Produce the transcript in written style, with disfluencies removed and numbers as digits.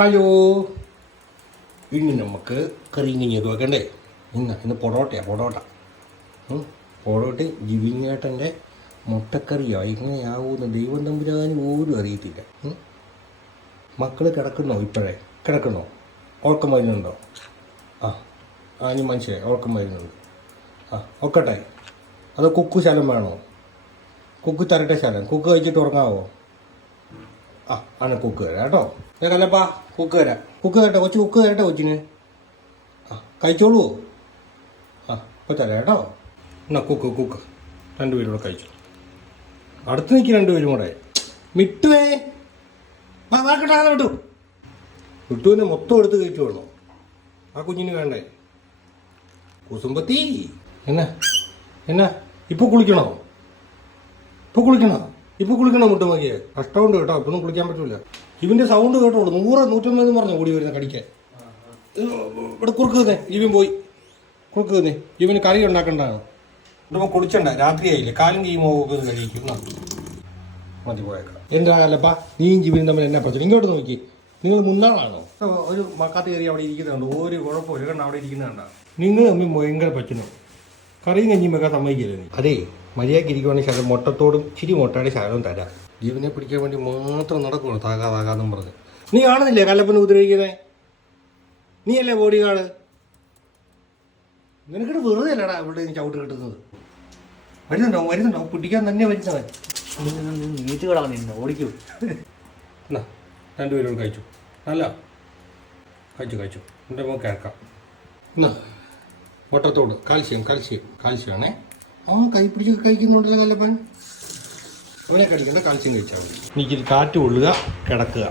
Hello, ഇന്ന് നമുക്ക് കറിയും കഞ്ഞിയത് വെക്കണ്ടേ? ഇന്ന് പൊറോട്ട പൊറോട്ട ജിവിങ്ങേട്ടൻ്റെ മുട്ടക്കറിയോ എങ്ങനെയാവുമെന്ന് ദൈവം തമ്പുരാനും പോലും അറിയത്തില്ല. മക്കൾ കിടക്കുന്നോ? ഇപ്പോഴേ കിടക്കുന്നോ? ഉറക്കം വരുന്നുണ്ടോ? ഇനി മനസ്സിലായി, ഉറക്കം വരുന്നുണ്ട്. ഒക്കട്ടെ. അതോ കുക്ക് ശലം വേണോ? കുക്ക് തരട്ടെ ശലം? കുക്ക് കഴിച്ചിട്ട് ഉറങ്ങാവോ? കുക്ക് തരാം കേട്ടോ. കല്ലപ്പാ, കുക്ക് തരാം. കുക്ക് തരട്ടെ കൊച്ചു? കുക്ക് തരട്ടെ കൊച്ചിന്? കഴിച്ചോളൂ. ഇപ്പോൾ തരാം കേട്ടോ. എന്നാ കുക്ക് രണ്ടുപേരും കൂടെ കഴിച്ചു. അടുത്ത് നിൽക്കി രണ്ടുപേരും കൂടെ. മിട്ടുവേ വാക്കട്ടെ, വിട്ടു. മിട്ടുവിനെ മൊത്തം എടുത്ത് കഴിച്ചു വേണോ? ആ കുഞ്ഞിന് വേണ്ടേ? കുസുമ്പത്തി എന്നാ ഇപ്പോൾ കുളിക്കണോ? ഇപ്പോൾ കുളിക്കണോ മുട്ട നോക്കിയേ? കഷ്ടമുണ്ട് കേട്ടോ, ഇപ്പൊന്നും കുളിക്കാൻ പറ്റില്ല. ഇവൻ്റെ സൗണ്ട് കേട്ടോളൂ. 100-150 പറഞ്ഞു കൂടി വരുന്ന കടിക്കാൻ. ഇവിടെ കുറുക്കുന്നേ ജീവൻ പോയി. കുറുക്കുന്നേ ജീവന് കറി ഉണ്ടാക്കേണ്ടതാണ്. ഇവിടെ കുളിച്ചണ്ട, രാത്രിയായില്ലേ, കാലും കീ മോക്ക് കഴിക്കും. മതി പോയേക്കാം. എന്താ കല്ലപ്പാ, നീയും ജീവനും തമ്മിൽ എന്നാ പ്രശ്നം? ഇങ്ങോട്ട് നോക്കി. നിങ്ങൾ മുന്നാളാണോ? ഒരു മക്കാത്ത് കയറി അവിടെ ഇരിക്കുന്നുണ്ട്. ഒരു കുഴപ്പമില്ല, കണ്ട അവിടെ ഇരിക്കുന്നുണ്ട. നിങ്ങൾ തമ്മിൽ ഭയങ്കര പറ്റുന്നു. കറിയും കഞ്ഞിയും വെക്കാൻ സമ്മതിക്കില്ല നീ. അതേ, മര്യാദയ്ക്ക് ഇരിക്കുവാണെങ്കിൽ ശകലം മുട്ടത്തോടും ചിരി മുട്ടയുടെ ശകലവും തരാം. ജീവനെ പിടിക്കാൻ വേണ്ടി മാത്രം നടക്കുള്ളൂ, താകാതാകാന്നും പറഞ്ഞ്. നീ കാണുന്നില്ലേ കല്ലപ്പനെ ഉപദ്രവിക്കുന്നത്? നീയല്ലേ ബോഡി ഗാർഡ്? നിനക്കിട്ട് വെറുതെ അല്ലടാ ഇവിടെ ചവിട്ട് കിട്ടുന്നത്. വരുന്നുണ്ടോ പിടിക്കാൻ തന്നെ വരുന്നവൻ. ഓടിക്കൂ. എന്നാ രണ്ടുപേരോട് കഴിച്ചു. നല്ല കഴിച്ചു. എൻ്റെ മോൻ കേൾക്കാം. എന്നാ മുട്ടത്തോട് കാൽസ്യമാണേ. കൈ പിടിച്ച് കഴിക്കുന്നുണ്ടല്ലോ കല്ലപ്പൻ. അവനെ കഴിക്കണ്ട, കാൽസ്യം കഴിച്ചാൽ മതി. എനിക്കിത് കാറ്റ് കൊള്ളുക, കിടക്കുക.